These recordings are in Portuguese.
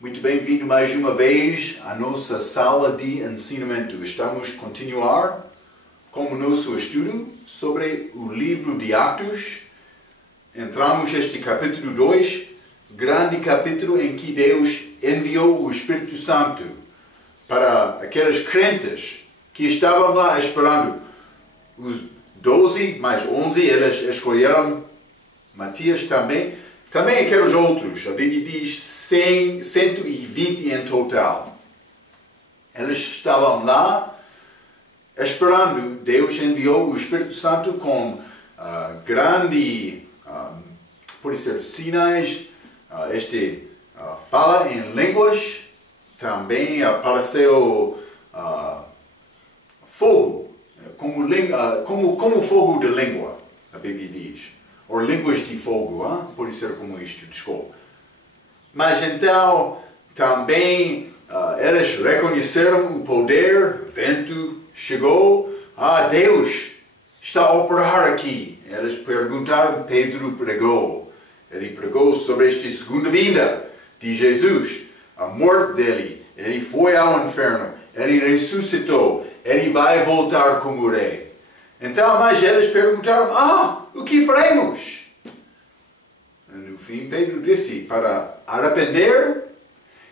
Muito bem-vindo mais uma vez à nossa sala de ensinamento. Estamos a continuar com o nosso estudo sobre o livro de Atos. Entramos neste capítulo 2, grande capítulo em que Deus enviou o Espírito Santo para aqueles crentes que estavam lá esperando. Os 12 mais 11, eles escolheram Matias também aqueles outros. A Bíblia diz 120 em total. Eles estavam lá esperando. Deus enviou o Espírito Santo com grande, pode ser sinais, fala em línguas. Também apareceu fogo, como fogo de língua, a Bíblia diz. Ou línguas de fogo, pode ser como isto, desculpa. Mas então, também, eles reconheceram o poder, o vento chegou, Deus está a operar aqui. Eles perguntaram, Pedro pregou. Ele pregou sobre esta segunda vinda de Jesus, a morte dele. Ele foi ao inferno, ele ressuscitou, ele vai voltar como rei. Então, mas eles perguntaram, o que faremos? No fim, Pedro disse para arrepender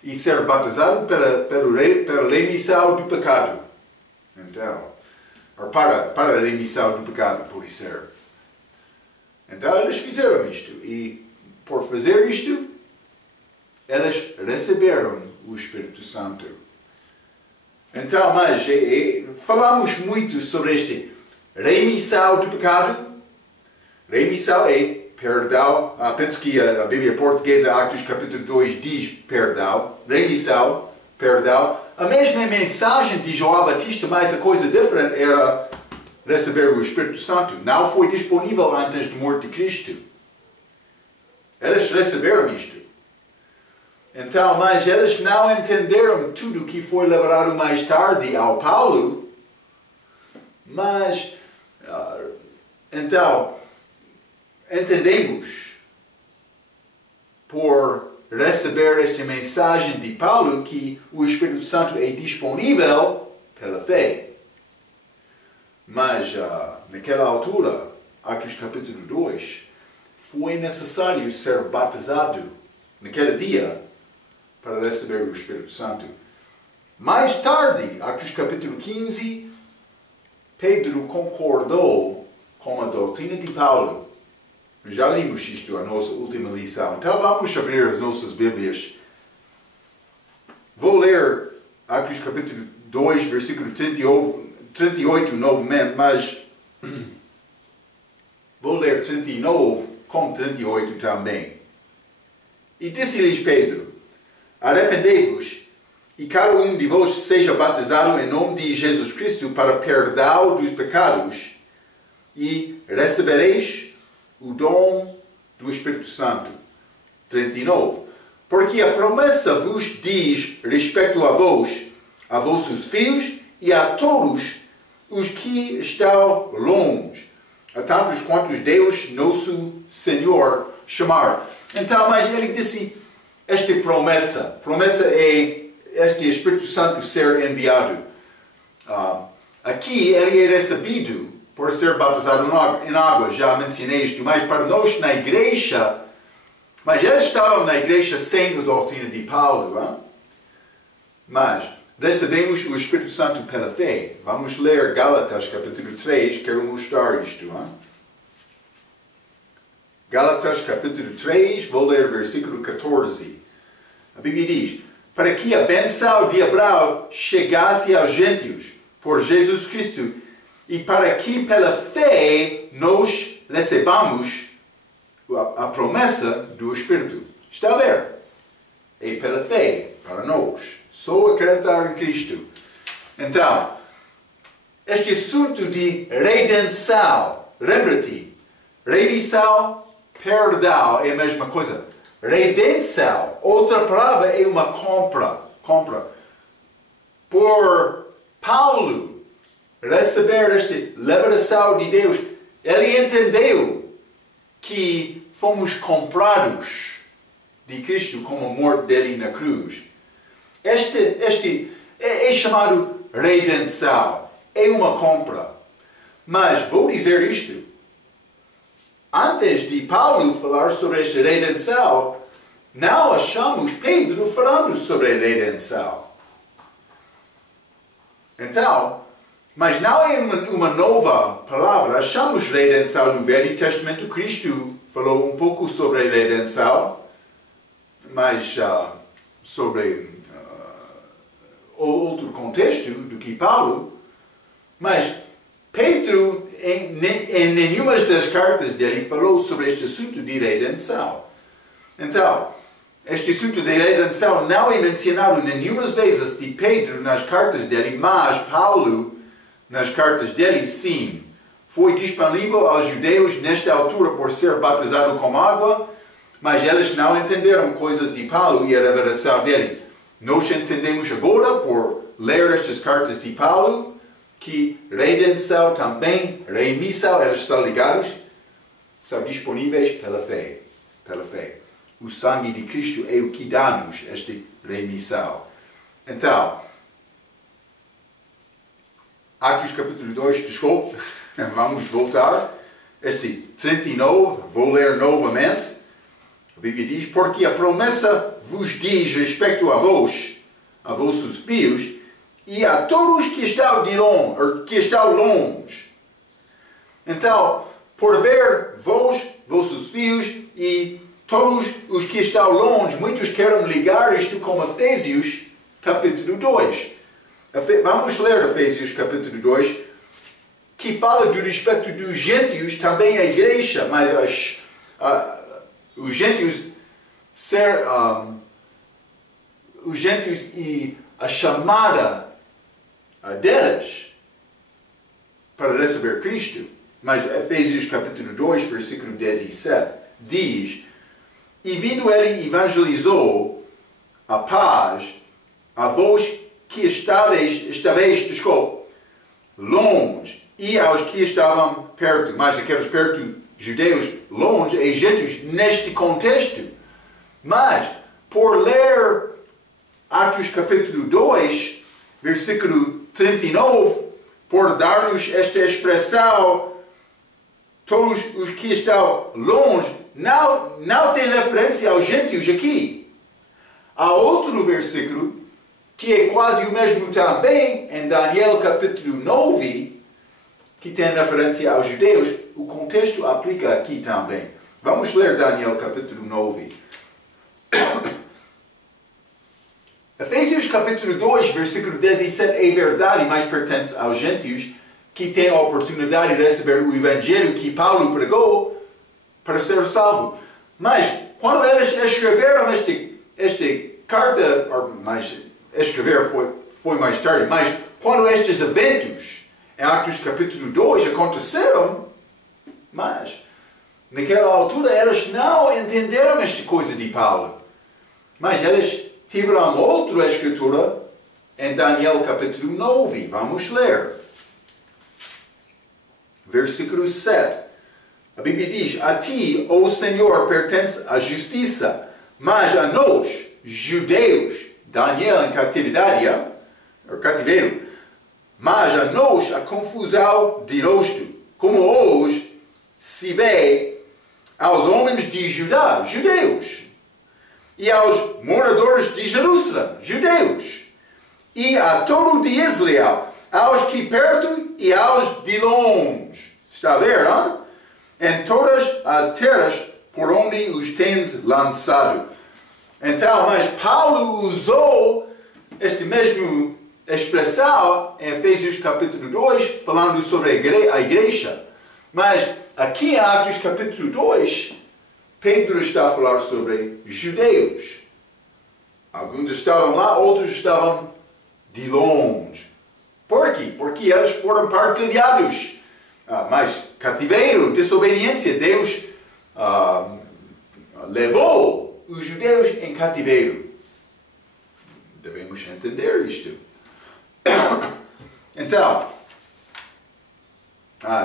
e ser batizado pela remissão do pecado. Então, para a remissão do pecado, por ser. Então, eles fizeram isto. E, por fazer isto, eles receberam o Espírito Santo. Então, mas falamos muito sobre este remissão do pecado. Remissão é perdão. Penso que a Bíblia portuguesa, Atos capítulo 2, diz perdão. Remissão, perdão. A mesma mensagem de João Batista, mas a coisa diferente era receber o Espírito Santo. Não foi disponível antes da morte de Cristo. Eles receberam isto. Então, mas eles não entenderam tudo que foi liberado mais tarde ao Paulo. Mas, então, entendemos por receber esta mensagem de Paulo que o Espírito Santo é disponível pela fé. Mas, naquela altura, Atos capítulo 2, foi necessário ser batizado naquele dia para receber o Espírito Santo. Mais tarde, Atos capítulo 15, Pedro concordou com a doutrina de Paulo. Já lemos isto na nossa última lição. Então vamos abrir as nossas Bíblias. Vou ler Atos capítulo 2, versículo 38 novamente, mas vou ler 39 com 38 também. E disse-lhes Pedro, arrependei-vos, e cada um de vós seja batizado em nome de Jesus Cristo para perdão dos pecados, e recebereis o dom do Espírito Santo. 39. Porque a promessa vos diz respeito a vós, a vossos filhos e a todos os que estão longe, a tantos quantos Deus, nosso Senhor, chamar. Então, mas ele disse, esta promessa é este Espírito Santo ser enviado. Aqui ele é recebido por ser batizado em água, já mencionei isto, mas para nós na igreja, mas eles estavam na igreja sem a doutrina de Paulo, mas recebemos o Espírito Santo pela fé. Vamos ler Gálatas capítulo 3, quero mostrar isto. Gálatas capítulo 3, vou ler versículo 14. A Bíblia diz, para que a bênção de Abraão chegasse aos gentios por Jesus Cristo, e para que pela fé nós recebamos a promessa do Espírito. Está a ver? É pela fé para nós. Só acreditar em Cristo. Então, este assunto de redenção, lembra-te, remissão, perdão é a mesma coisa. Redenção, outra palavra é uma compra. Por Paulo receber esta liberação de Deus, ele entendeu que fomos comprados de Cristo como a morte dele na cruz. Este é chamado redenção. É uma compra. Mas vou dizer isto. Antes de Paulo falar sobre esta redenção, não achamos Pedro falando sobre a redenção. Então, mas não é uma nova palavra. Achamos redenção no Velho Testamento. Cristo falou um pouco sobre a redenção, mas sobre outro contexto do que Paulo. Mas Pedro, em nenhuma das cartas dele, falou sobre este assunto de redenção. Então, este assunto de redenção não é mencionado nenhuma vezes de Pedro nas cartas dele, mas Paulo, nas cartas dele, sim. Foi disponível aos judeus nesta altura por ser batizado com água, mas eles não entenderam coisas de Paulo e a revelação dele. Nós entendemos agora, por ler estas cartas de Paulo, que redenção também, remissão, eles são ligados, são disponíveis pela fé. Pela fé. O sangue de Cristo é o que dá-nos esta remissão. Então, Atos capítulo 2, desculpe, vamos voltar. Este 39, vou ler novamente. A Bíblia diz, porque a promessa vos diz respeito a vós, a vossos filhos, e a todos que estão longe. Então, por ver vós, vossos filhos e todos os que estão longe, muitos querem ligar isto com Efésios capítulo 2. Vamos ler Efésios capítulo 2, que fala do respeito dos gentios, também a igreja, mas os gentios os gentios e a chamada deles para receber Cristo. Mas Efésios capítulo 2, versículo 17, diz, e vindo ele evangelizou a paz a vós que estáveis longe, e aos que estavam perto, mas aqueles perto, judeus longe, e gentios neste contexto. Mas, por ler Atos capítulo 2, versículo 39, por dar-nos esta expressão, todos os que estão longe, não tem referência aos gentios aqui. Há outro versículo, que é quase o mesmo também, em Daniel capítulo 9, que tem referência aos judeus. O contexto aplica aqui também. Vamos ler Daniel capítulo 9. Efésios capítulo 2, versículo 17 é verdade, mas pertence aos gentios que têm a oportunidade de receber o evangelho que Paulo pregou para ser salvo. Mas quando eles escreveram esta carta, mas escrever foi mais tarde, mas quando estes eventos em Atos capítulo 2 aconteceram, mas naquela altura eles não entenderam esta coisa de Paulo. Mas eles tiveram outra escritura em Daniel capítulo 9. Vamos ler. Versículo 7. A Bíblia diz, a ti, ó Senhor, pertence a justiça, mas a nós, judeus, Daniel em cativeiro, mas a nós a confusão de rosto, como hoje se vê aos homens de Judá, judeus, e aos moradores de Jerusalém, judeus, e a todo de Israel, aos que perto e aos de longe. Está a ver, não? Em todas as terras por onde os tens lançado. Então, mas Paulo usou esta mesma expressão em Efésios capítulo 2, falando sobre a igreja. Mas aqui em Atos capítulo 2, Pedro está a falar sobre judeus. Alguns estavam lá, outros estavam de longe. Por quê? Porque eles foram partilhados. Mas cativeiro, desobediência, Deus levou os judeus em cativeiro. Devemos entender isto. Então,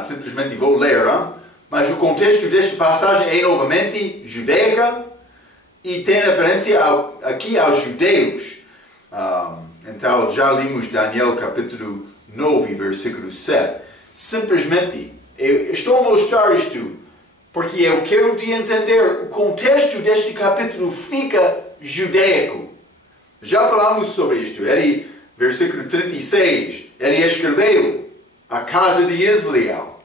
simplesmente vou ler, mas o contexto desta passagem é novamente judaica, e tem referência aqui aos judeus. Então já limos Daniel capítulo 9, versículo 7. Simplesmente, eu estou a mostrar isto porque eu quero te entender o contexto deste capítulo fica judaico. Já falamos sobre isto. Ele, versículo 36, ele escreveu a casa de Israel.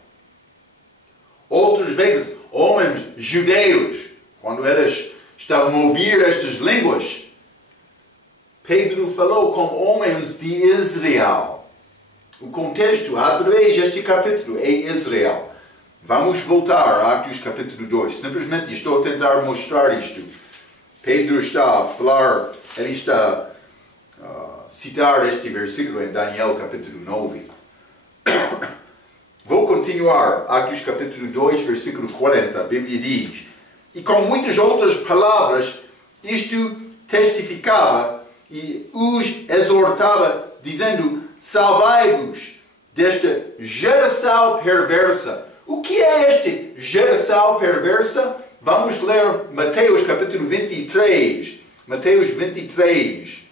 Outras vezes, homens judeus, quando eles estavam a ouvir estas línguas, Pedro falou com homens de Israel. O contexto, através deste capítulo, é Israel. Vamos voltar a Atos capítulo 2. Simplesmente estou a tentar mostrar isto. Pedro está a falar, ele está a citar este versículo em Daniel capítulo 9. Vou continuar. Atos capítulo 2, versículo 40. A Bíblia diz: e com muitas outras palavras, isto testificava e os exortava, dizendo: salvai-vos desta geração perversa. O que é esta geração perversa? Vamos ler Mateus capítulo 23. Mateus 23.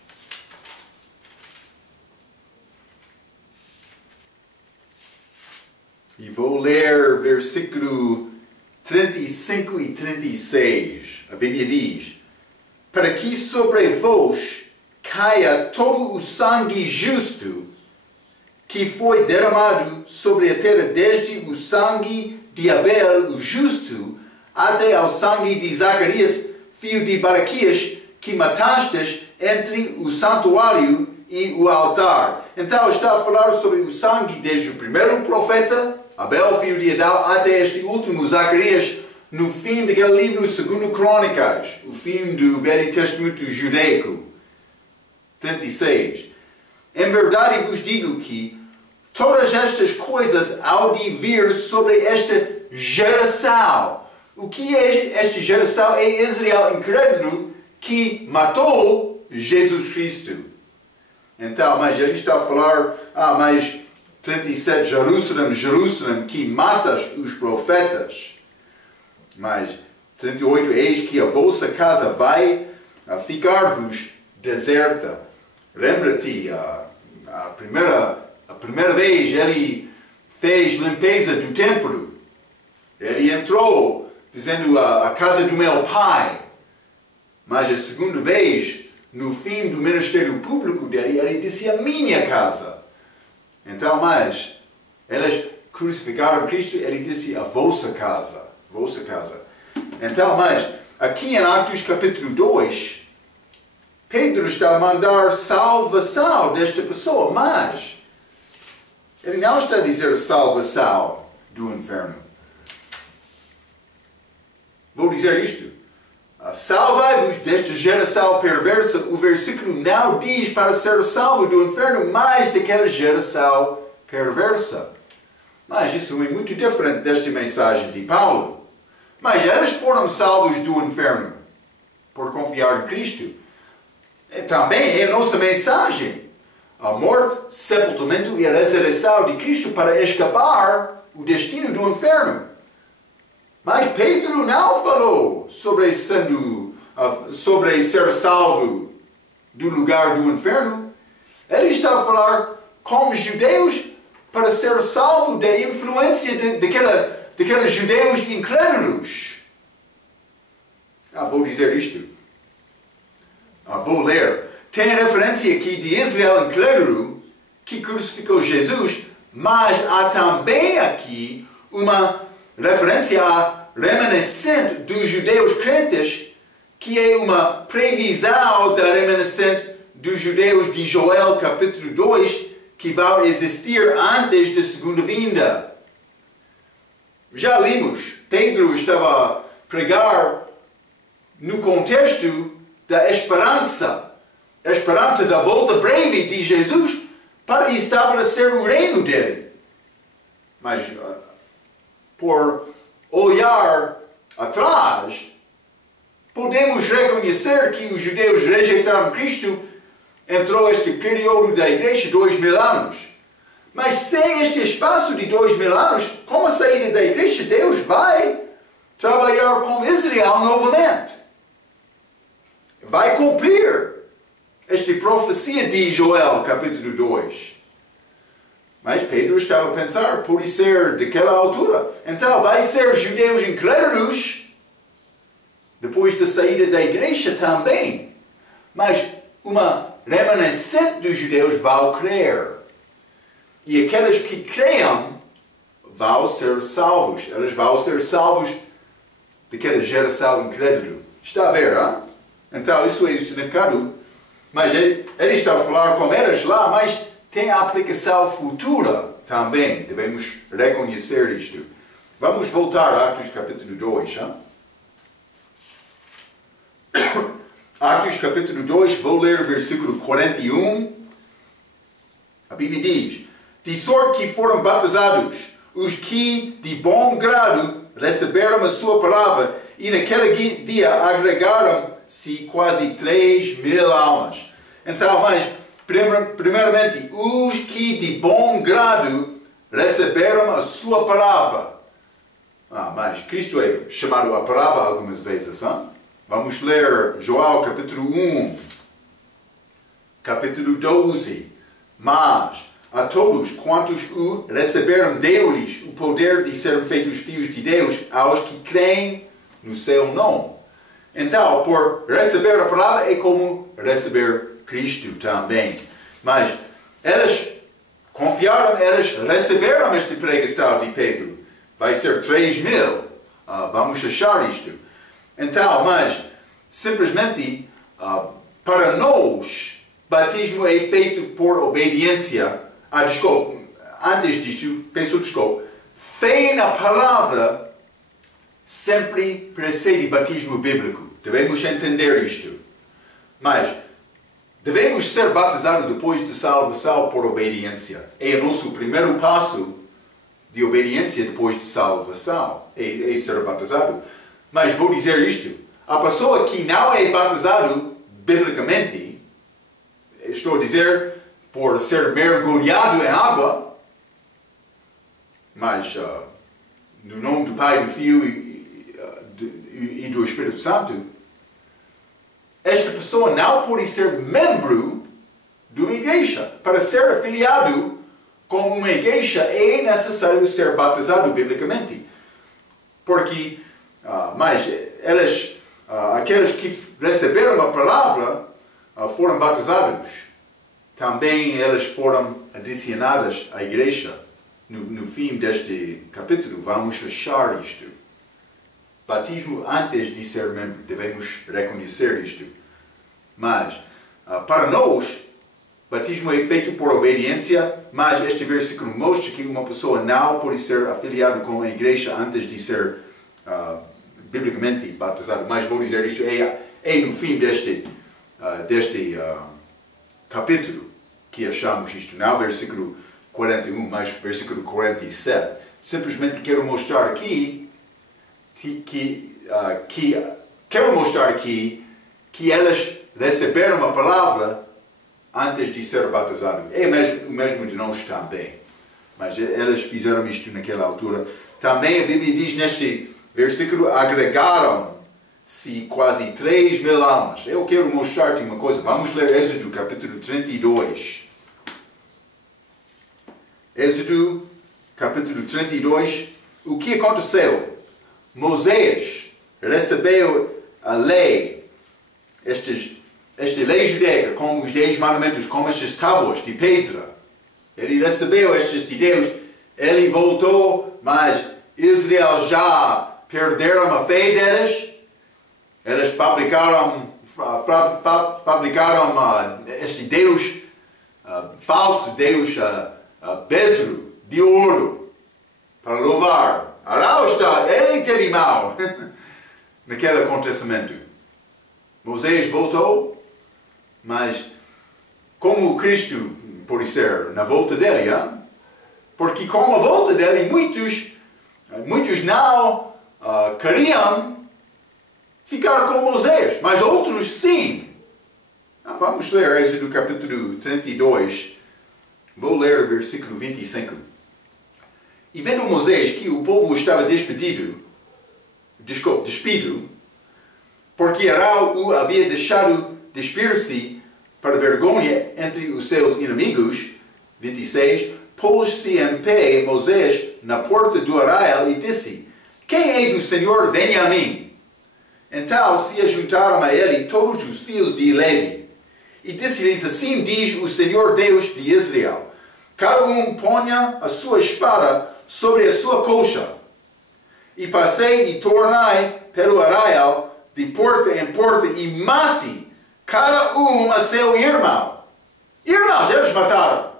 E vou ler versículo 35 e 36. A Bíblia diz: para que sobre vós caia todo o sangue justo que foi derramado sobre a terra, desde o sangue de Abel, o justo, até ao sangue de Zacarias, filho de Baraquias, que matastes entre o santuário e o altar. Então está a falar sobre o sangue desde o primeiro profeta, Abel, filho de Adão, até este último, Zacarias, no fim daquele livro, segundo Crônicas, o fim do Velho Testamento judaico. 36. Em verdade vos digo que todas estas coisas hão de vir sobre esta geração. O que é esta geração? É Israel incrédulo que matou Jesus Cristo. Então, mas ele está a falar, mas 37, Jerusalém, que matas os profetas. Mas 38, eis que a vossa casa vai ficar-vos deserta. Lembra-te, a primeira vez ele fez limpeza do templo. Ele entrou dizendo a casa do meu pai. Mas a segunda vez, no fim do ministério público dele, ele disse a minha casa. Então, mas eles crucificaram Cristo, ele disse a vossa casa. Vossa casa. Então, mas aqui em Atos capítulo 2, Pedro está a mandar salvação desta pessoa, mas ele não está a dizer salvação do inferno. Vou dizer isto. Salvai-vos desta geração perversa. O versículo não diz para ser salvo do inferno, mas daquela geração perversa. Mas isso é muito diferente desta mensagem de Paulo. Mas eles foram salvos do inferno por confiar em Cristo. Também é a nossa mensagem. A morte, sepultamento e a ressurreição de Cristo para escapar o destino do inferno. Mas Pedro não falou sobre ser salvo do lugar do inferno. Ele está a falar como judeus para ser salvo da influência daqueles judeus incrédulos. Vou dizer isto. Vou ler. Tem a referência aqui de Israel incrédulo que crucificou Jesus, mas há também aqui uma referência a remanescente dos judeus crentes, que é uma previsão da remanescente dos judeus de Joel capítulo 2, que vão existir antes da segunda vinda. Já limos, Pedro estava a pregar no contexto da esperança, a esperança da volta breve de Jesus para estabelecer o reino dele. Mas, por olhar atrás, podemos reconhecer que os judeus rejeitaram Cristo, entrou este período da igreja, 2000 anos. Mas sem este espaço de 2000 anos, com a saída da igreja, Deus vai trabalhar com Israel novamente. vai cumprir esta profecia de Joel, capítulo 2. Mas Pedro estava a pensar, por ser daquela altura, então vai ser judeus incrédulos, depois da saída da igreja também. Mas uma remanescente dos judeus vão crer. E aqueles que creiam vão ser salvos. Eles vão ser salvos daquela geração incrédula. Está a ver, hein? Então, isso é o significado. Mas ele está a falar com eles lá, mas tem a aplicação futura também. Devemos reconhecer isto. Vamos voltar a Atos capítulo 2. Hein? Atos capítulo 2, vou ler o versículo 41. A Bíblia diz: de sorte que foram batizados os que de bom grado receberam a sua palavra, e naquele dia agregaram-se quase 3.000 almas. Então, mas, primeiramente, os que de bom grado receberam a sua palavra. Mas Cristo é chamado a palavra algumas vezes, hein? Vamos ler Joel capítulo 1, capítulo 12. Mas a todos quantos o receberam, deu-lhes o poder de serem feitos filhos de Deus, aos que creem no seu nome. Então, por receber a palavra é como receber Cristo também. Mas eles confiaram, eles receberam esta pregação de Pedro. Vai ser 3.000. Vamos achar isto. Então, mas, simplesmente, para nós, batismo é feito por obediência. Desculpa, antes disto, peço desculpa. Fé na palavra sempre precede batismo bíblico. Devemos entender isto. Mas, devemos ser batizados depois de salvação por obediência. É o nosso primeiro passo de obediência depois de salvação. É ser batizado. Mas vou dizer isto, a pessoa que não é batizado biblicamente, estou a dizer por ser mergulhado em água, mas no nome do Pai, do Filho e do Espírito Santo, esta pessoa não pode ser membro de uma igreja. Para ser afiliado com uma igreja é necessário ser batizado biblicamente. Porque mas eles, aqueles que receberam a palavra foram batizados. Também eles foram adicionados à igreja. No fim deste capítulo vamos achar isto. Batismo antes de ser membro, devemos reconhecer isto. Mas para nós, batismo é feito por obediência, mas este versículo mostra que uma pessoa não pode ser afiliada com a igreja antes de ser biblicamente batizado. Mas vou dizer isto, é no fim deste capítulo que achamos isto. Não versículo 41, mas versículo 47. Simplesmente quero mostrar aqui que elas receberam a palavra antes de ser batizado. É o mesmo de nós também. Mas elas fizeram isto naquela altura. Também a Bíblia diz neste versículo, agregaram-se quase 3.000 almas. Eu quero mostrar-te uma coisa. Vamos ler Êxodo capítulo 32. Êxodo capítulo 32. O que aconteceu? Moisés recebeu a lei, esta lei judaica, com os 10 mandamentos, com estas tábuas de pedra. Ele recebeu estes de Deus, ele voltou, mas Israel já perderam a fé deles. Eles fabricaram este Deus falso, Deus bezerro de ouro, para louvar. Arão está, ele teve mal naquele acontecimento. Moisés voltou, mas como Cristo pode ser na volta dele, hein? Porque com a volta dele muitos não queriam ficar com Moisés, mas outros sim. Vamos ler Êxodo capítulo 32, vou ler o versículo 25. E vendo Moisés que o povo estava despido, porque Arão o havia deixado despir-se para vergonha entre os seus inimigos. 26. Pôs-se em pé Moisés na porta do arraial e disse: quem é do Senhor, venha a mim. Então se ajuntaram a ele todos os filhos de Levi. E disse-lhes: assim diz o Senhor Deus de Israel: cada um ponha a sua espada sobre a sua coxa. E passei e tornai pelo arraial de porta em porta e mate cada um a seu irmão. Irmãos, eles mataram.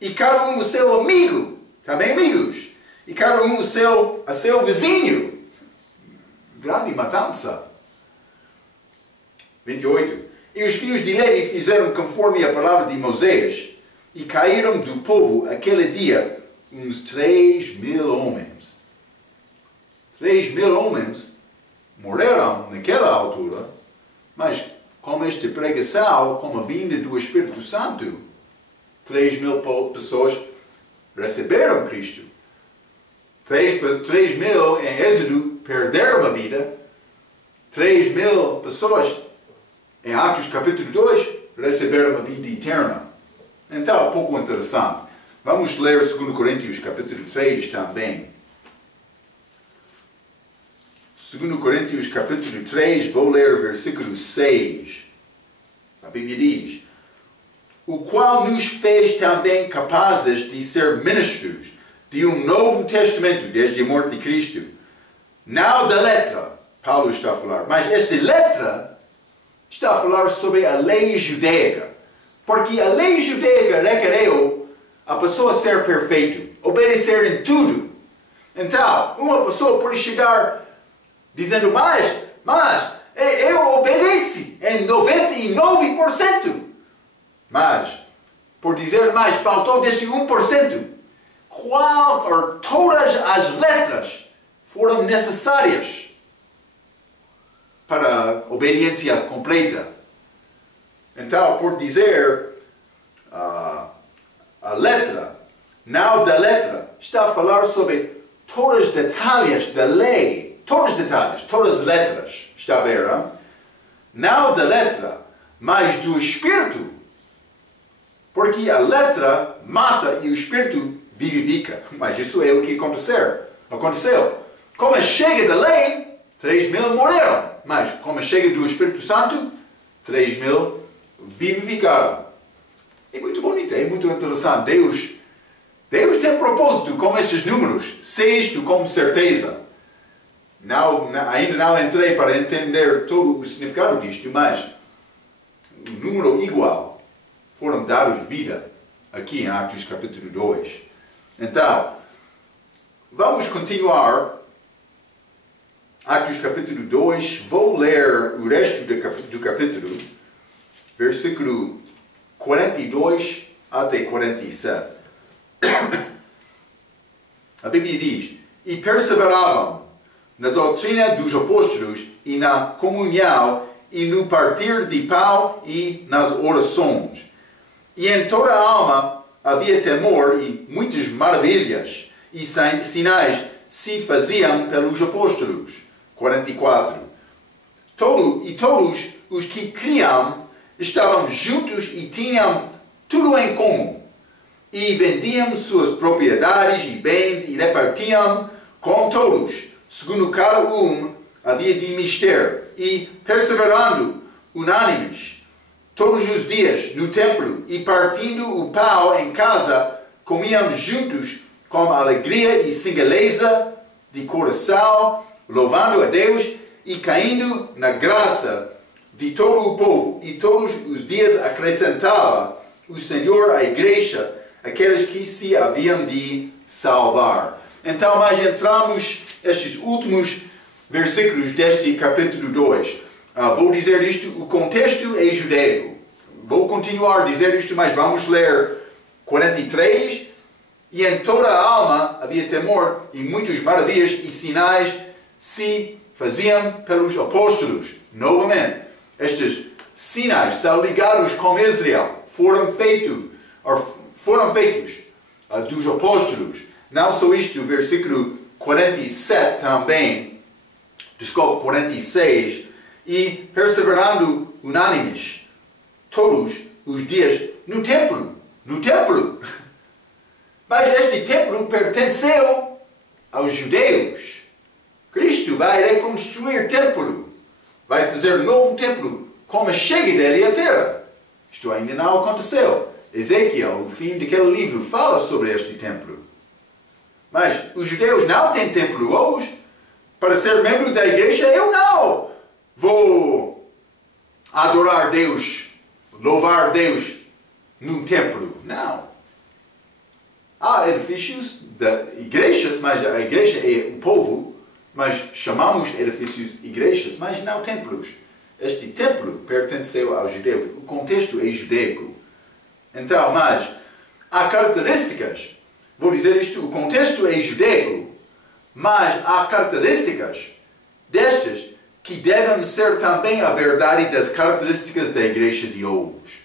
E cada um o seu amigo, também amigos. E cada um a seu vizinho. Grande matança. 28. E os filhos de Levi fizeram conforme a palavra de Moisés, e caíram do povo aquele dia uns 3.000 homens. 3.000 homens morreram naquela altura, mas com esta pregação, com a vinda do Espírito Santo, 3.000 pessoas receberam Cristo. 3.000 em Êxodo perderam a vida. 3.000 pessoas em Atos capítulo 2 receberam a vida eterna. Então, um pouco interessante. Vamos ler 2 Coríntios capítulo 3 também. 2 Coríntios capítulo 3, vou ler o versículo 6. A Bíblia diz: o qual nos fez também capazes de ser ministros de um novo testamento desde a morte de Cristo. Não da letra, Paulo está a falar, mas esta letra está a falar sobre a lei judaica. Porque a lei judaica requeriu a pessoa ser perfeita, obedecer em tudo. Então, uma pessoa pode chegar dizendo: mas eu obedeço em 99%. Mas, por dizer mais, faltou deste 1%. Todas as letras foram necessárias para a obediência completa. Então, por dizer a letra, não da letra, está a falar sobre todos os detalhes da lei. Todos os detalhes, todas as letras. Está a ver? Hein? Não da letra, mas do Espírito. Porque a letra mata e o Espírito vivifica. Mas isso é o que aconteceu. Como chega da lei, 3.000 morreram. Mas como chega do Espírito Santo, 3.000 vivificaram. É muito bonito, é muito interessante. Deus tem propósito com estes números. Sei isto com certeza. Ainda não entrei para entender todo o significado disto, mas um número igual foram dados vida aqui em Atos capítulo 2. Então, vamos continuar. Atos capítulo 2, vou ler o resto do capítulo, versículo 42 até 47. A Bíblia diz: e perseveravam na doutrina dos apóstolos e na comunhão e no partir de pão e nas orações. E em toda a alma havia temor, e muitas maravilhas e sinais se faziam pelos apóstolos. 44. Todos os que criam estavam juntos e tinham tudo em comum. E vendiam suas propriedades e bens e repartiam com todos, segundo cada um havia de mister, e perseverando unânimes todos os dias no templo e partindo o pão em casa, comiam juntos com alegria e singeleza de coração, louvando a Deus e caindo na graça de todo o povo. E todos os dias acrescentava o Senhor à igreja aqueles que se haviam de salvar. Então, nós entramos estes últimos versículos deste capítulo 2. Vou dizer isto, o contexto é judaico. Vou continuar a dizer isto, mas vamos ler 43. E em toda a alma havia temor, e muitas maravilhas e sinais se faziam pelos apóstolos. Novamente, estes sinais são ligados com Israel. Foram feitos dos apóstolos. Não só isto, versículo 47 também, desculpe, 46, e perseverando unânimes todos os dias no templo. No templo. Mas este templo pertenceu aos judeus. Cristo vai reconstruir o templo. Vai fazer um novo templo, como a chega dele à terra. Isto ainda não aconteceu. Ezequiel, o fim daquele livro, fala sobre este templo. Mas os judeus não têm templo hoje. Para ser membro da igreja, eu não vou adorar Deus, louvar Deus num templo. Não. Há edifícios de igrejas, mas a igreja é o povo, mas chamamos edifícios igrejas, mas não templos. Este templo pertenceu aos judeus. O contexto é judaico. Então, mas há características. Vou dizer isto, o contexto é judaico, mas há características destas que devem ser também a verdade das características da igreja de hoje.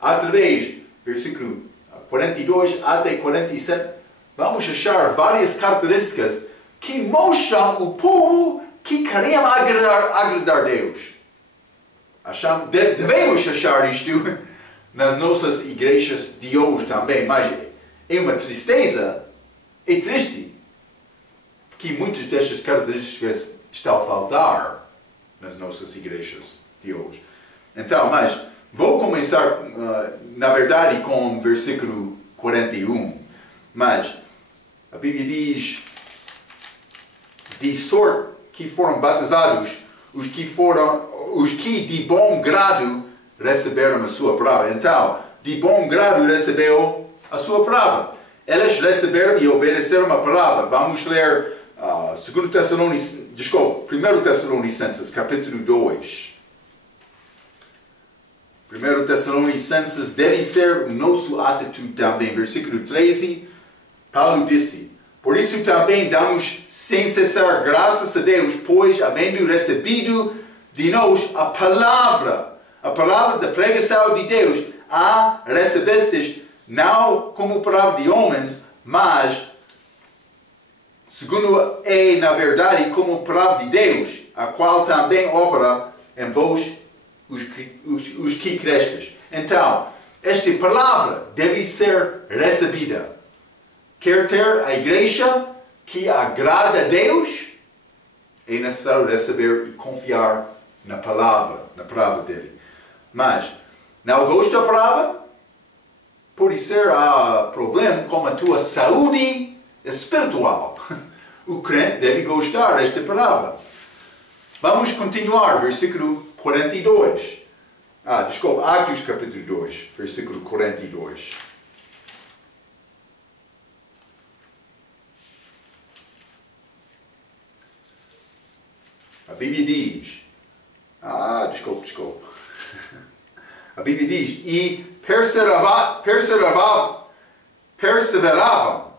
Através, versículo 42 até 47, vamos achar várias características que mostram o povo que querem agradar Deus. Devemos achar isto nas nossas igrejas de hoje também, mas é uma tristeza, é triste que muitas destas características estão a faltar nas nossas igrejas de hoje. Então, mas vou começar, na verdade, com o versículo 41. Mas a Bíblia diz: de sorte que foram batizados os que de bom grado receberam a sua palavra. Então, de bom grado recebeu a sua palavra. Eles receberam e obedeceram a palavra. Vamos ler 1 Tessalonicenses, capítulo 2. 1 Tessalonicenses deve ser o nosso atitude também. Versículo 13, Paulo disse: por isso também damos sem cessar graças a Deus, pois, havendo recebido de nós a palavra da pregação de Deus, a recebestes não como palavra de homens, mas, segundo é na verdade, como palavra de Deus, a qual também opera em vós os que crestes. Então, esta palavra deve ser recebida. Quer ter a igreja que agrada a Deus, é necessário receber e confiar na palavra dele. Mas, não gosta da palavra? Pode ser problema com a tua saúde espiritual. O crente deve gostar desta palavra. Vamos continuar, versículo 42. Atos capítulo 2, versículo 42. A Bíblia diz, A Bíblia diz, e perseveravam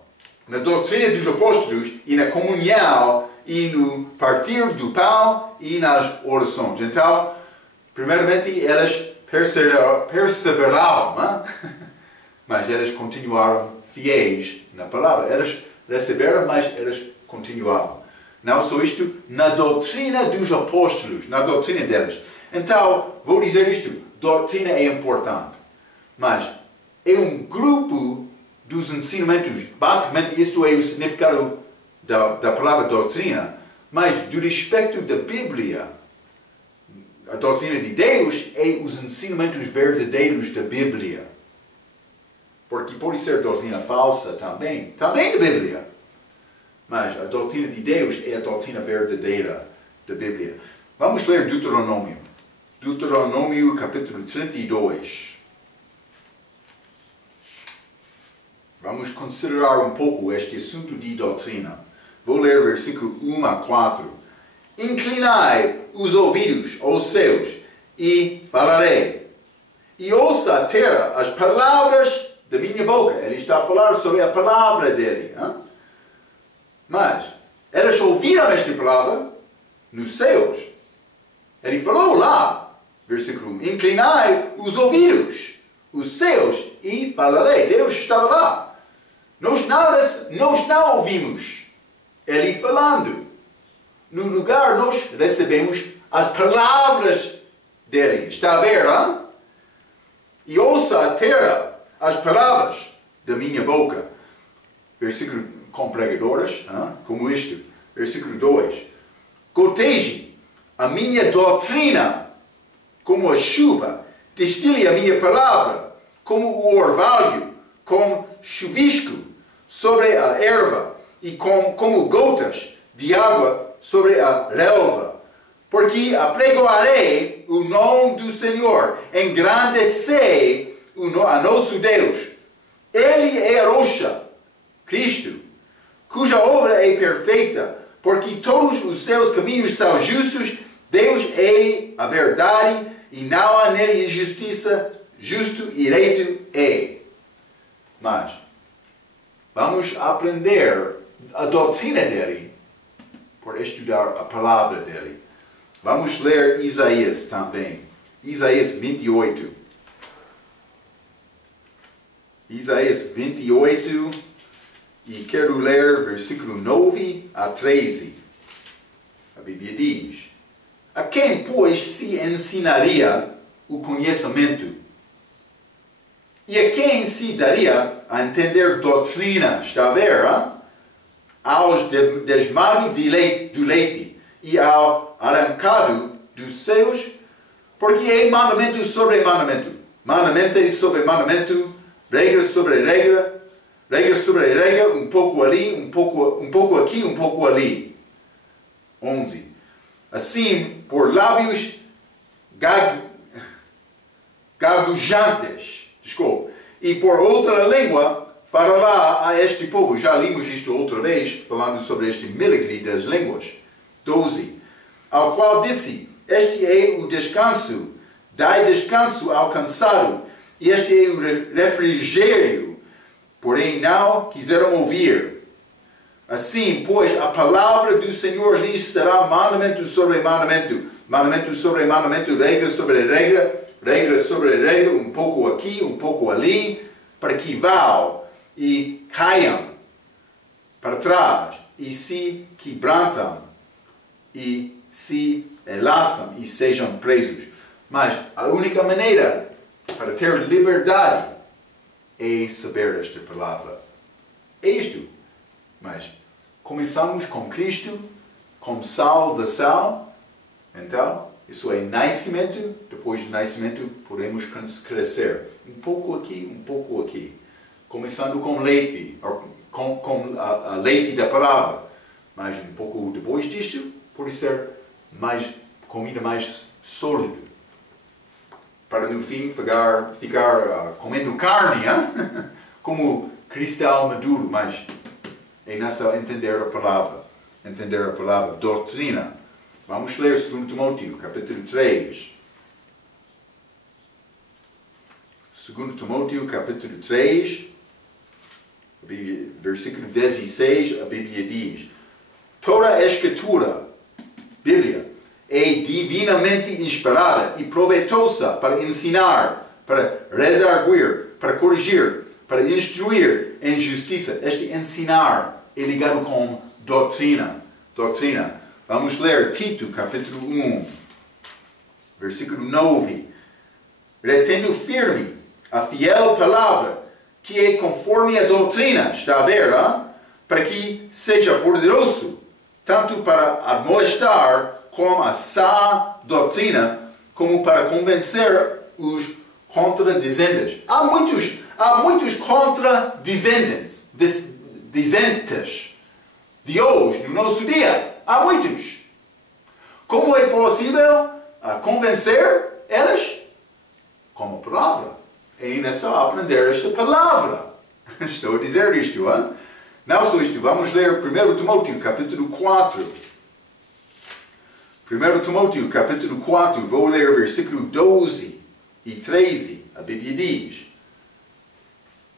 na doutrina dos apóstolos e na comunhão e no partir do pão e nas orações. Então, primeiramente, eles perseveravam, mas eles continuaram fiéis na palavra. Eles receberam, mas eles continuavam. Não só isto, na doutrina dos apóstolos, na doutrina deles. Então, vou dizer isto, doutrina é importante, mas é um grupo dos ensinamentos. Basicamente, isto é o significado da palavra doutrina, mas do respeito da Bíblia. A doutrina de Deus é os ensinamentos verdadeiros da Bíblia. Porque pode ser doutrina falsa também da Bíblia. Mas a doutrina de Deus é a doutrina verdadeira da Bíblia. Vamos ler Deuteronômio. Deuteronômio capítulo 32. Vamos considerar um pouco este assunto de doutrina. Vou ler versículo 1 a 4. Inclinai os ouvidos aos céus e falarei. E ouça a terra as palavras da minha boca. Ele está a falar sobre a palavra dele. Mas eles ouviram esta palavra nos céus. Ele falou lá, versículo 1, inclinai os ouvidos, os céus, e falarei. Deus estava lá. Nós não ouvimos ele falando. No lugar nós recebemos as palavras dele. Está a ver, hein? E ouça a terra as palavras da minha boca. Versículo com pregadoras, como isto. Versículo 2. Goteje a minha doutrina como a chuva. Destile a minha palavra como o orvalho, como chuvisco sobre a erva e como gotas de água sobre a relva. Porque apregoarei o nome do Senhor, engrandecerei a nosso Deus. Ele é a rocha, Cristo, cuja obra é perfeita, porque todos os seus caminhos são justos. Deus é a verdade e não há nele injustiça, justo e reto é. Mas vamos aprender a doutrina dele por estudar a palavra dele. Vamos ler Isaías também. Isaías 28. Isaías 28. E quero ler versículo 9 a 13. A Bíblia diz: a quem, pois, se ensinaria o conhecimento? E a quem se daria a entender doutrina? Está a ver, hein? Aos desmados do leite e ao arrancado dos seus, porque é mandamento sobre mandamento, mandamento sobre mandamento, regra sobre regra, regra sobre regra, um pouco ali, um pouco aqui, um pouco ali. 11. Assim, por lábios gaguejantes, e por outra língua falará a este povo. Já limos isto outra vez, falando sobre este milagre das línguas. 12. Ao qual disse: este é o descanso, dai descanso ao cansado, e este é o refrigério, porém não quiseram ouvir. Assim, pois, a palavra do Senhor lhes será mandamento sobre mandamento, mandamento sobre mandamento, regra sobre regra, regra sobre regra, um pouco aqui, um pouco ali, para que vão e caiam para trás, e se quebrantam, e se laçam, e sejam presos. Mas a única maneira para ter liberdade é saber esta palavra. É isto. Mas começamos com Cristo, com salvação. Então, isso é nascimento. Depois do nascimento, podemos crescer. Um pouco aqui, um pouco aqui. Começando com leite, com a leite da palavra. Mas um pouco depois disto, pode ser comida mais sólida. Para no fim ficar comendo carne, hein? Como cristal maduro, mas é nessa entender a palavra, doutrina. Vamos ler 2 Timóteo, capítulo 3. 2 Timóteo, capítulo 3, versículo 16, a Bíblia diz: toda a Escritura, Bíblia, é divinamente inspirada e proveitosa para ensinar, para redarguir, para corrigir, para instruir em justiça. Este ensinar é ligado com doutrina. Vamos ler Tito, capítulo 1, versículo 9. Retendo firme a fiel palavra, que é conforme a doutrina, está a ver, para que seja poderoso, tanto para admoestar com a sã doutrina, como para convencer os contradizentes. Há muitos contradizentes de hoje, no nosso dia. Há muitos. Como é possível convencer eles? Com a palavra. É só aprender esta palavra. Estou a dizer isto, hein? Não só isto. Vamos ler 1 Timóteo, capítulo 4. 1 Timóteo, capítulo 4, vou ler versículo 12 e 13. A Bíblia diz: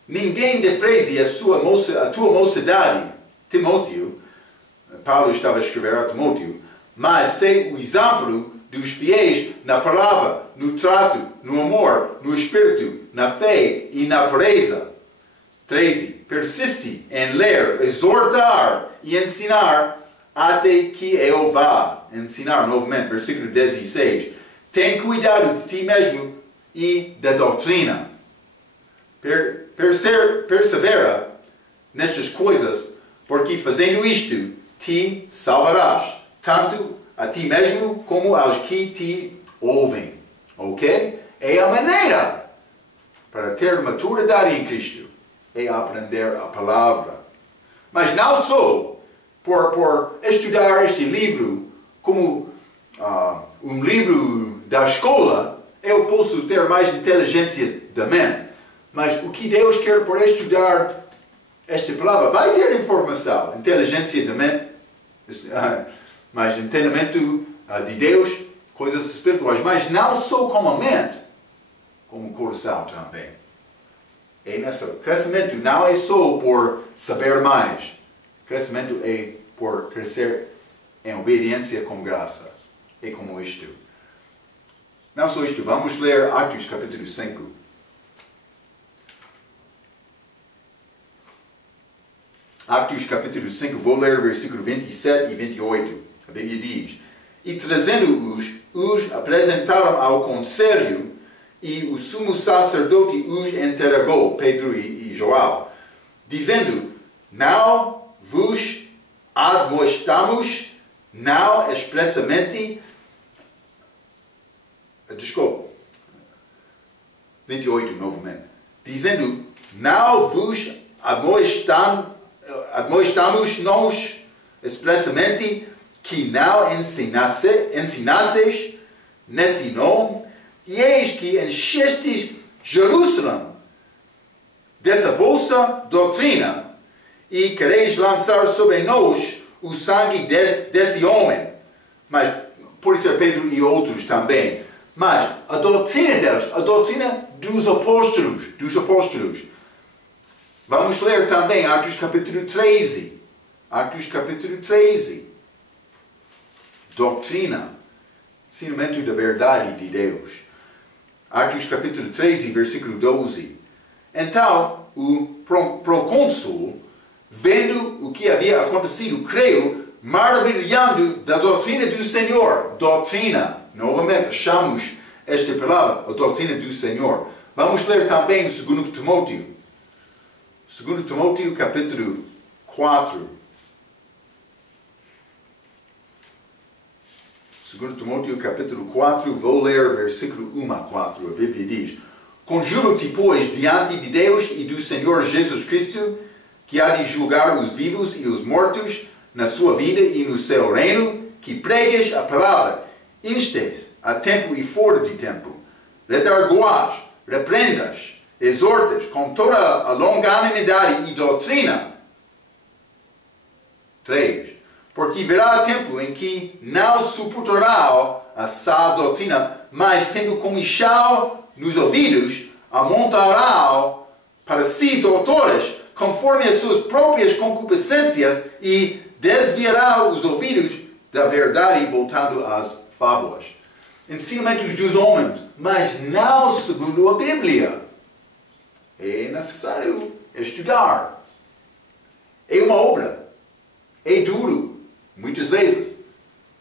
ninguém despreze a tua mocidade, Timóteo. Paulo estava a escrever a Timóteo. Mas sei o exemplo dos fiéis na palavra, no trato, no amor, no espírito, na fé e na pureza. 13. Persiste em ler, exortar e ensinar até que eu vá ensinar novamente. Versículo 16. Tem cuidado de ti mesmo e da doutrina. Persevera nestas coisas, porque fazendo isto, te salvarás, tanto a ti mesmo como aos que te ouvem. Ok? É a maneira para ter maturidade em Cristo. É aprender a palavra. Mas não só por estudar este livro como um livro da escola, eu posso ter mais inteligência da mente. Mas o que Deus quer por estudar esta palavra? Vai ter informação, inteligência da mente, mas entendimento de Deus, coisas espirituais, mas não só como a mente, como o coração também. E nesse crescimento não é só por saber mais. Crescimento é por crescer em obediência com graça. É como isto. Não só isto, vamos ler Atos capítulo 5. Atos capítulo 5, vou ler versículo 27 e 28. A Bíblia diz: E trazendo-os apresentaram ao conselho, e o sumo sacerdote os interrogou, Pedro e João, dizendo: Não vos admoestamos, não expressamente... Desculpe. 28 novamente. Dizendo: Não vos admoestamos nós expressamente que não ensinasseis nesse nome, e eis que enchestes Jerusalém dessa vossa doutrina, e quereis lançar sobre nós o sangue desse homem. Mas, por isso Pedro e outros também. Mas a doutrina deles, a doutrina dos apóstolos. Vamos ler também Atos capítulo 13. Atos capítulo 13. Doutrina. Ensinamento da verdade de Deus. Atos capítulo 13, versículo 12. Então, o procônsul, vendo o que havia acontecido, creu, maravilhando da doutrina do Senhor. Doutrina. Novamente, achamos esta palavra, a doutrina do Senhor. Vamos ler também o 2 Timóteo. 2 Timóteo, capítulo 4. 2 Timóteo, capítulo 4, vou ler versículo 1 a 4. A Bíblia diz: Conjuro-te, pois, diante de Deus e do Senhor Jesus Cristo, que há de julgar os vivos e os mortos na sua vida e no seu reino, que pregues a palavra, instes a tempo e fora de tempo, redarguas, reprendas, exortas com toda a longanimidade e doutrina. 3. Porque virá tempo em que não suportarão a sã doutrina, mas tendo comichão nos ouvidos, amontarão para si doutores, conforme as suas próprias concupiscências, e desviarão os ouvidos da verdade, voltando às fábulas. Ensinamentos dos homens, mas não segundo a Bíblia. É necessário estudar. É uma obra. É duro. Muitas vezes.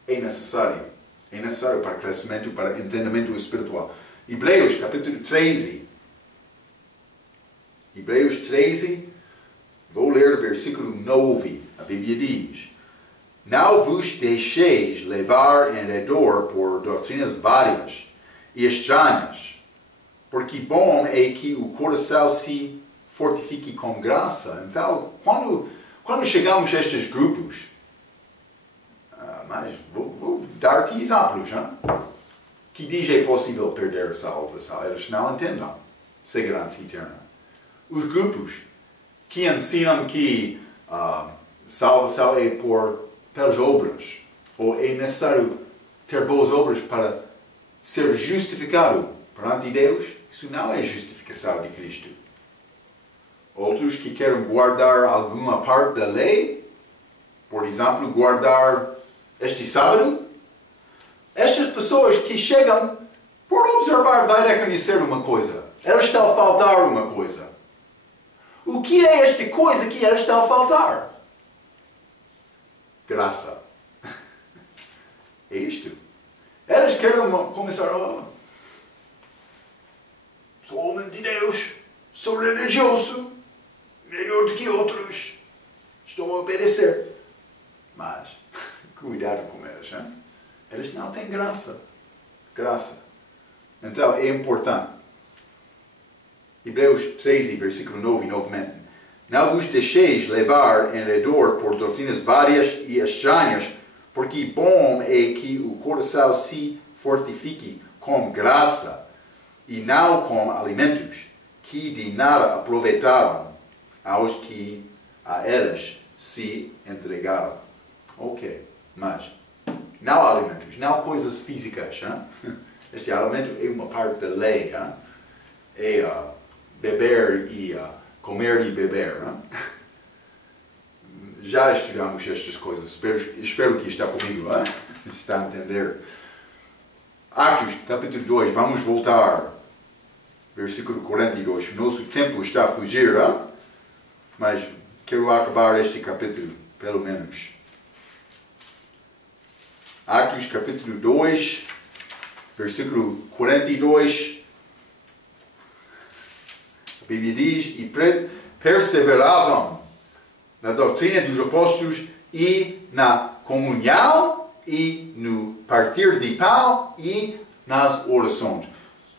É necessário. É necessário para crescimento, para entendimento espiritual. Hebreus capítulo 13. Hebreus 13. Vou ler o versículo 9. A Bíblia diz: Não vos deixeis levar em redor por doutrinas várias e estranhas, porque bom é que o coração se fortifique com graça. Então, quando chegamos a estes grupos, mas vou dar-te exemplos, que diz é possível perder a salvação. Eles não entendem segurança eterna. Os grupos que ensinam que salvação é pelas obras, ou é necessário ter boas obras para ser justificado perante Deus, isso não é justificação de Cristo. Outros que querem guardar alguma parte da lei, por exemplo, guardar este sábado, estas pessoas que chegam, por observar, vai reconhecer uma coisa. Elas estão a faltar uma coisa. O que é esta coisa que elas estão a faltar? graça. É isto. Eles querem começar, sou homem de Deus, sou religioso, melhor do que outros, estou a obedecer. Mas, cuidado com eles, hein? Eles não têm graça. Graça. Então, é importante. Hebreus 13, versículo 9, novamente. Não vos deixeis levar em redor por doutrinas várias e estranhas, porque bom é que o coração se fortifique com graça, e não com alimentos, que de nada aproveitaram aos que a eles se entregaram. Ok, mas não alimentos, não coisas físicas. Hein? Este alimento é uma parte da lei. Hein? É beber e comer e beber. Hein? Já estudamos estas coisas, espero que está comigo, hein? Está a entender. Atos, capítulo 2, vamos voltar, versículo 42. Nosso tempo está a fugir, hein? Mas quero acabar este capítulo, pelo menos. Atos, capítulo 2, versículo 42. A Bíblia diz, e perseveravam na doutrina dos apóstolos e na comunhão e no partir de pão e nas orações.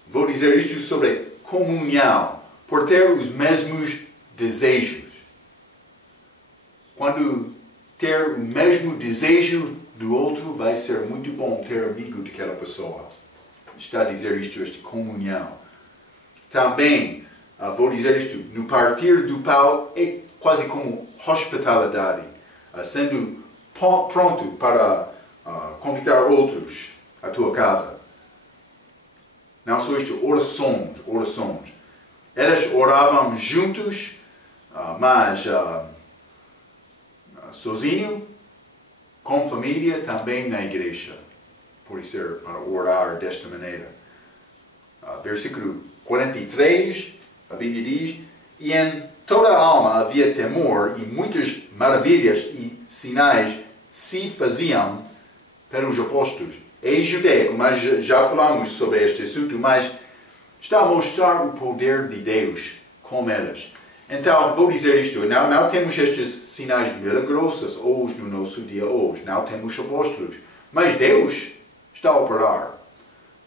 Vou dizer isto sobre comunhão, por ter os mesmos desejos. Quando ter o mesmo desejo do outro, vai ser muito bom ter amigo daquela pessoa. Está a dizer isto, esta comunhão. Também, vou dizer isto, no partir do pão é quase como hospitalidade, sendo pronto para convidar outros à tua casa. Não só isto, orações. Eles oravam juntos, mas sozinho, com família, também na igreja. Por isso, para orar desta maneira. Versículo 43, a Bíblia diz, e em toda a alma havia temor e muitas maravilhas e sinais se faziam pelos apóstolos. É judaico, mas já falamos sobre este assunto, mas está a mostrar o poder de Deus com eles. Então, vou dizer isto, não temos estes sinais milagrosos hoje no nosso dia hoje, não temos apóstolos, mas Deus está a operar.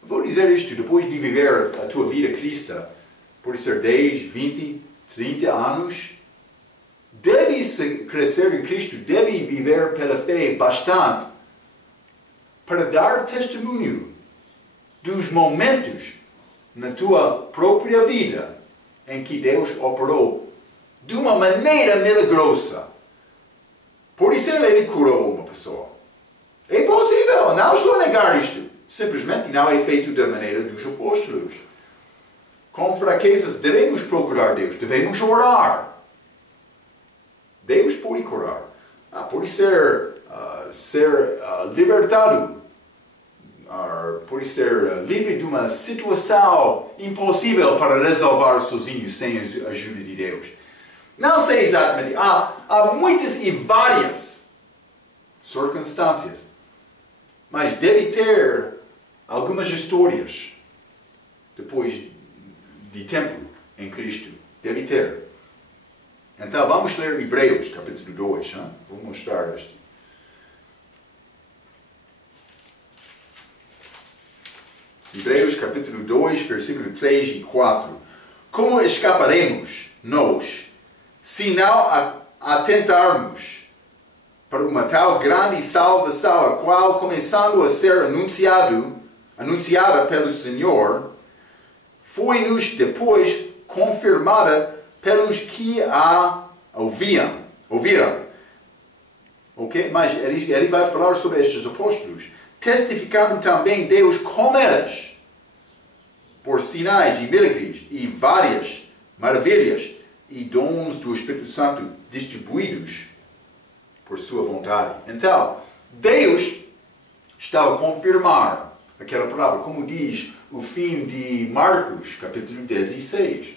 Vou dizer isto, depois de viver a tua vida cristã, por ser 10, 20, 30 anos, deve crescer em Cristo, deve viver pela fé bastante para dar testemunho dos momentos na tua própria vida em que Deus operou de uma maneira milagrosa. Por isso ele curou uma pessoa. É possível, não estou a negar isto. Simplesmente não é feito da maneira dos apóstolos. Com fraquezas, devemos procurar Deus, devemos orar. Deus pode curar. Pode ser libertado. Pode ser livre de uma situação impossível para resolver sozinho, sem a ajuda de Deus. Não sei exatamente. Há muitas e várias circunstâncias. Mas deve ter algumas histórias depois de tempo em Cristo. Deve ter. Então vamos ler Hebreus capítulo 2. Hein? Vou mostrar este. Hebreus capítulo 2, versículo 3 e 4. Como escaparemos nós, se não atentarmos para uma tal grande salvação, a qual, começando a ser anunciada pelo Senhor, foi-nos depois confirmada pelos que a ouviram. Ok? Mas ele vai falar sobre estes apóstolos, testificando também Deus com eles, por sinais e milagres e várias maravilhas e dons do Espírito Santo distribuídos por sua vontade. Então, Deus estava a confirmar aquela palavra, como diz o fim de Marcos, capítulo 16.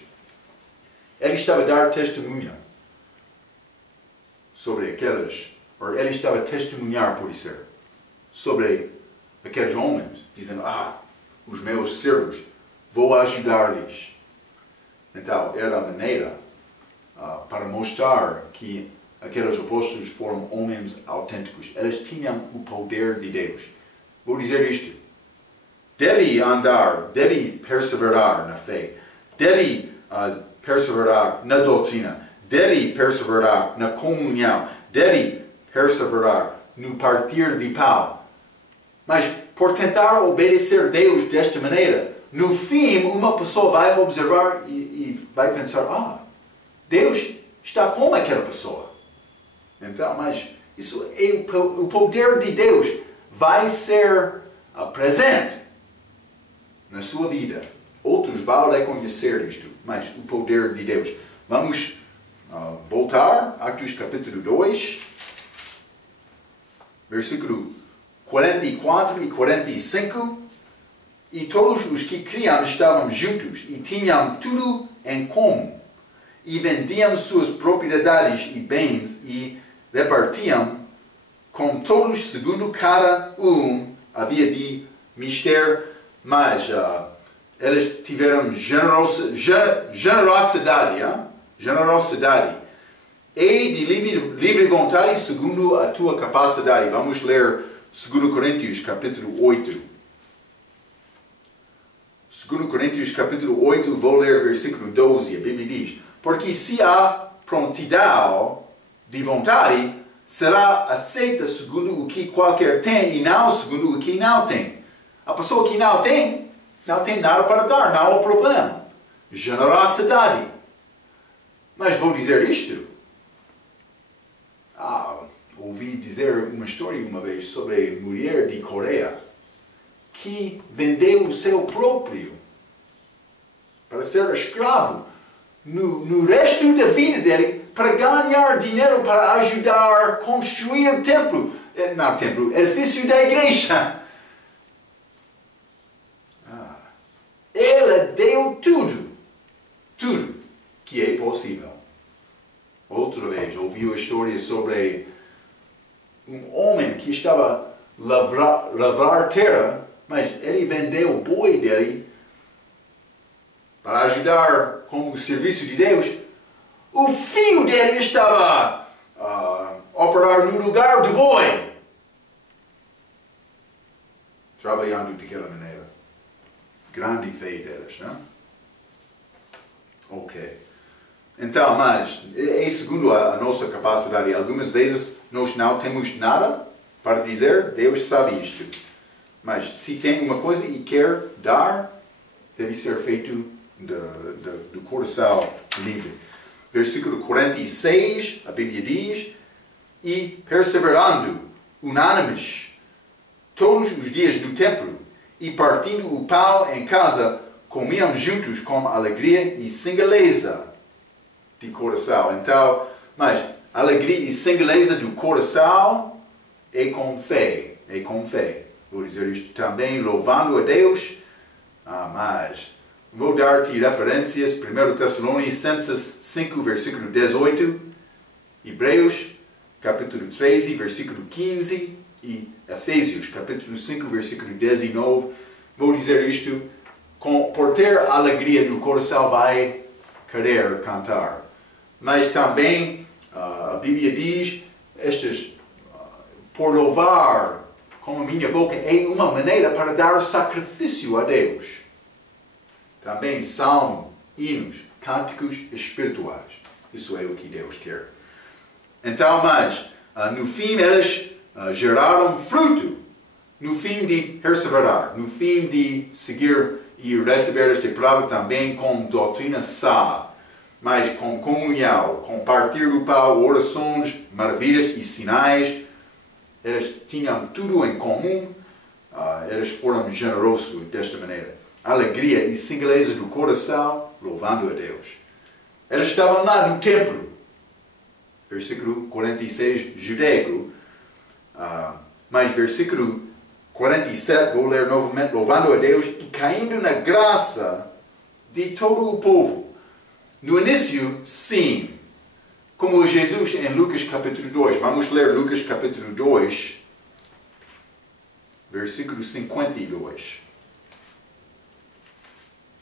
Ele estava a dar testemunha sobre aquelas ou ele estava a testemunhar, por isso, sobre aqueles homens, dizendo, os meus servos, vou ajudar-lhes. Então, era a maneira para mostrar que aqueles apóstolos foram homens autênticos. Eles tinham o poder de Deus. Vou dizer isto. Deve andar, deve perseverar na fé, deve perseverar na doutrina, deve perseverar na comunhão, deve perseverar no partir de pão. Mas, por tentar obedecer Deus desta maneira, no fim, uma pessoa vai observar e vai pensar, Deus está com aquela pessoa. Então, mas isso é o poder de Deus vai ser presente na sua vida. Outros vão reconhecer isto, mas o poder de Deus. Vamos voltar, Atos capítulo 2, versículo 44 e 45. E todos os que criam estavam juntos e tinham tudo em comum. E vendiam suas propriedades e bens e repartiam com todos segundo cada um havia de mister. Mas eles tiveram generosidade e de livre vontade segundo a tua capacidade. Vamos ler 2 Coríntios capítulo 8. 2 Coríntios capítulo 8, vou ler versículo 12. A Bíblia diz, porque se há prontidão de vontade, será aceita segundo o que qualquer tem e não segundo o que não tem. A pessoa que não tem nada para dar, não há problema. Generosidade. Mas vou dizer isto. Ouvi dizer uma história uma vez sobre a mulher de Coreia que vendeu o seu próprio para ser escravo no resto da vida dele para ganhar dinheiro para ajudar a construir edifício da igreja. Ela deu tudo que é possível. Outra vez ouvi a história sobre um homem que estava a lavrar terra, mas ele vendeu o boi dele para ajudar com o serviço de Deus. O filho dele estava a operar no lugar do boi, trabalhando daquela maneira. Grande fé deles, não? Ok. Então, mas, é segundo a nossa capacidade. Algumas vezes nós não temos nada para dizer, Deus sabe isto. Mas se tem uma coisa e quer dar, deve ser feito do coração livre. Versículo 46, a Bíblia diz, e perseverando, unânimes, todos os dias no templo, e partindo o pão em casa, comiam juntos com alegria e singeleza de coração. Então, mas alegria e singeleza do coração é com fé. É com fé. Vou dizer isto também, louvando a Deus. Mas vou dar-te referências. 1 Tessalonicenses 5, versículo 18. Hebreus, capítulo 13, versículo 15. E Efésios, capítulo 5, versículo 19. Vou dizer isto. Por ter alegria no coração vai querer cantar. Mas também a Bíblia diz, por louvar com a minha boca é uma maneira para dar sacrifício a Deus. Também salmo, hinos, cânticos espirituais. Isso é o que Deus quer. Então, mas no fim eles geraram fruto. No fim de perseverar, no fim de seguir e receber esta palavra também com doutrina sã, mas com comunhão, com partir do pão, orações, maravilhas e sinais. Eles tinham tudo em comum, eles foram generosos desta maneira. Alegria e singeleza do coração, louvando a Deus. Eles estavam lá no templo, versículo 46, judaico, mas versículo 47, vou ler novamente, louvando a Deus e caindo na graça de todo o povo. No início, sim, como Jesus em Lucas capítulo 2. Vamos ler Lucas capítulo 2, versículo 52.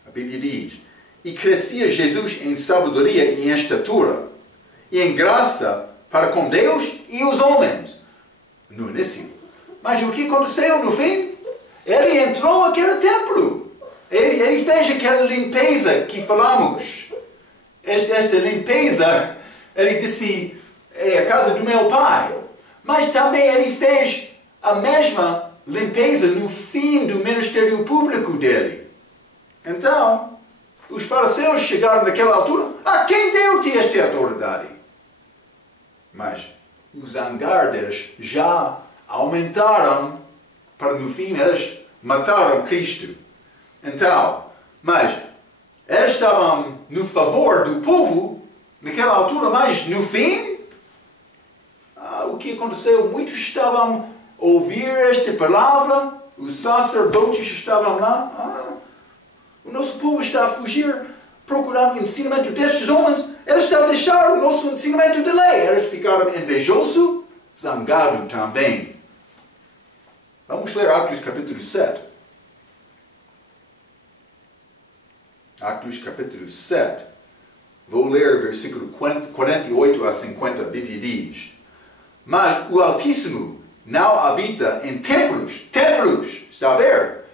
A Bíblia diz: E crescia Jesus em sabedoria e em estatura, e em graça para com Deus e os homens. No início. Mas o que aconteceu no fim? Ele entrou naquele templo. Ele fez aquela limpeza que falamos. Esta limpeza, ele disse, é a casa do meu pai. Mas também ele fez a mesma limpeza no fim do ministério público dele. Então, os fariseus chegaram naquela altura. Quem deu-te esta autoridade? Mas os zangardas já aumentaram para no fim eles mataram Cristo. Então, mas eles estavam no favor do povo naquela altura, mas no fim, o que aconteceu? Muitos estavam a ouvir esta palavra, os sacerdotes estavam lá, o nosso povo está a fugir, procurando o ensinamento destes homens, eles estão a deixar o nosso ensinamento de lei. Eles ficaram invejosos, zangados também. Vamos ler Atos capítulo 7. Atos capítulo 7. Vou ler versículo 48 a 50. A Bíblia diz: Mas o Altíssimo não habita em templos. Templos, está a ver?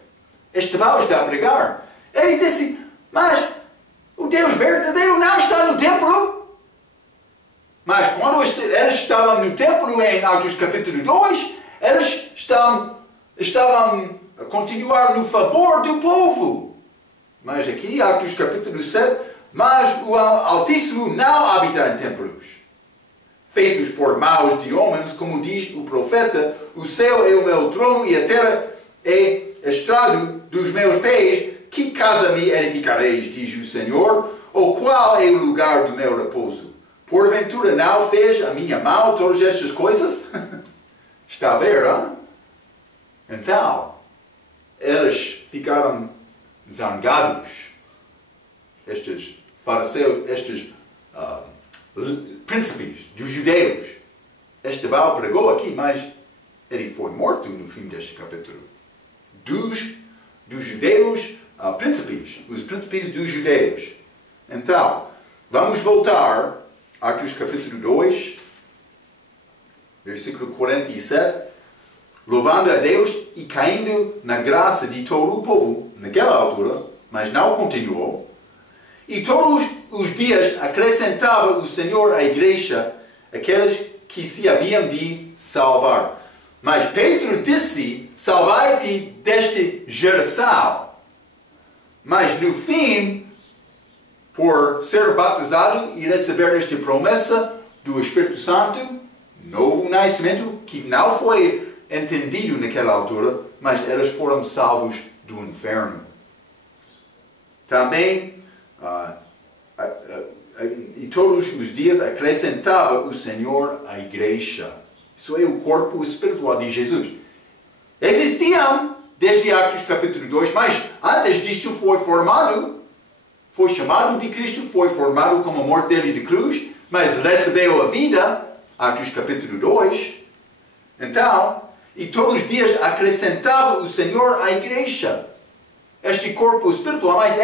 Estevão está a pregar. Ele disse, mas o Deus verdadeiro não está no templo. Mas quando eles estavam no templo em Atos capítulo 2, eles estavam a continuar no favor do povo. Mas aqui, Atos capítulo 7, mas o Altíssimo não habita em templos, feitos por mãos de homens, como diz o profeta, o céu é o meu trono e a terra é estrado dos meus pés. Que casa me edificareis, diz o Senhor, ou qual é o lugar do meu repouso? Porventura não fez a minha mão todas estas coisas? Está a ver, hein? Então, eles ficaram zangados. Estes fariseus, estes príncipes dos judeus. Estevão pregou aqui, mas ele foi morto no fim deste capítulo. Dos judeus, príncipes, os príncipes dos judeus. Então, vamos voltar a Atos capítulo 2, versículo 47. Louvando a Deus e caindo na graça de todo o povo, naquela altura, mas não continuou. E todos os dias acrescentava o Senhor à igreja aqueles que se haviam de salvar. Mas Pedro disse, salvai-te desta geração. Mas no fim, por ser batizado e receber esta promessa do Espírito Santo, novo nascimento, que não foi entendido naquela altura, mas eles foram salvos do inferno. Também, e todos os dias acrescentava o Senhor à igreja. Isso é o corpo espiritual de Jesus. Existiam desde Atos capítulo 2, mas antes disto foi chamado de Cristo, foi formado como a morte dele de cruz, mas recebeu a vida, Atos capítulo 2. Então, e todos os dias acrescentava o Senhor à igreja. Este corpo espiritual, mas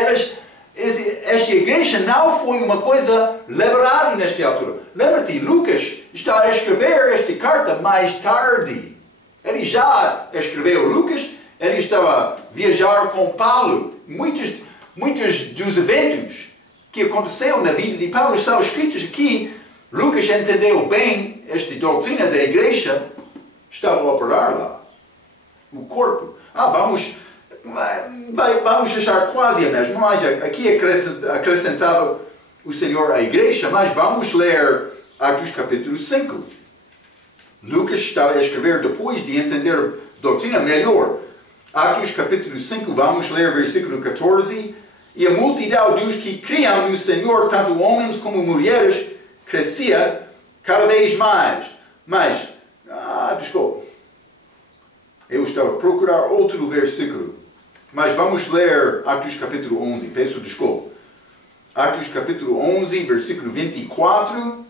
esta igreja não foi uma coisa liberada nesta altura. Lembra-te, Lucas está a escrever esta carta mais tarde. Ele já escreveu Lucas, ele estava a viajar com Paulo. Muitos dos eventos que aconteceram na vida de Paulo estão escritos aqui. Lucas entendeu bem esta doutrina da igreja, estava a operar lá. O corpo. Vamos achar quase a mesma, mas aqui acrescentava o Senhor à igreja, mas vamos ler Atos capítulo 5. Lucas estava a escrever depois de entender a doutrina melhor. Atos capítulo 5, vamos ler versículo 14. E a multidão dos que criam no Senhor, tanto homens como mulheres, crescia cada vez mais. Mas, desculpa, eu estava a procurar outro versículo. Mas vamos ler Atos capítulo 11, peço desculpa. Atos capítulo 11, versículo 24.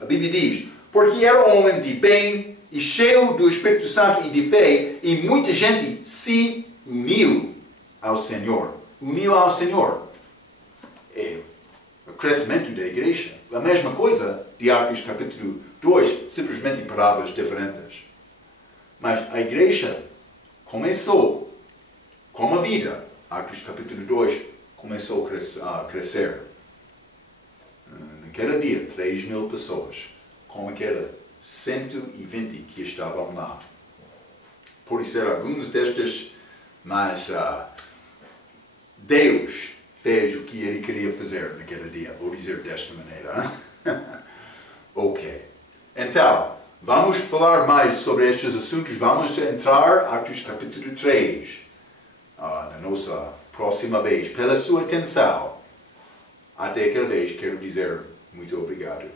A Bíblia diz, porque era um homem de bem e cheio do Espírito Santo e de fé, e muita gente se uniu ao Senhor. Uniu ao Senhor. É o crescimento da igreja. A mesma coisa de Atos capítulo 2, simplesmente palavras diferentes. Mas a igreja começou com a vida. Atos capítulo 2 começou a crescer. Naquele dia, 3.000 pessoas, com aquelas 120 que estavam lá. Por isso, alguns destes, mas Deus fez o que ele queria fazer naquele dia. Vou dizer desta maneira. Ok. Então, vamos falar mais sobre estes assuntos. Vamos entrar em Atos capítulo 3. Na nossa próxima vez. Pela sua atenção. Até aquela vez, quero dizer muito obrigado.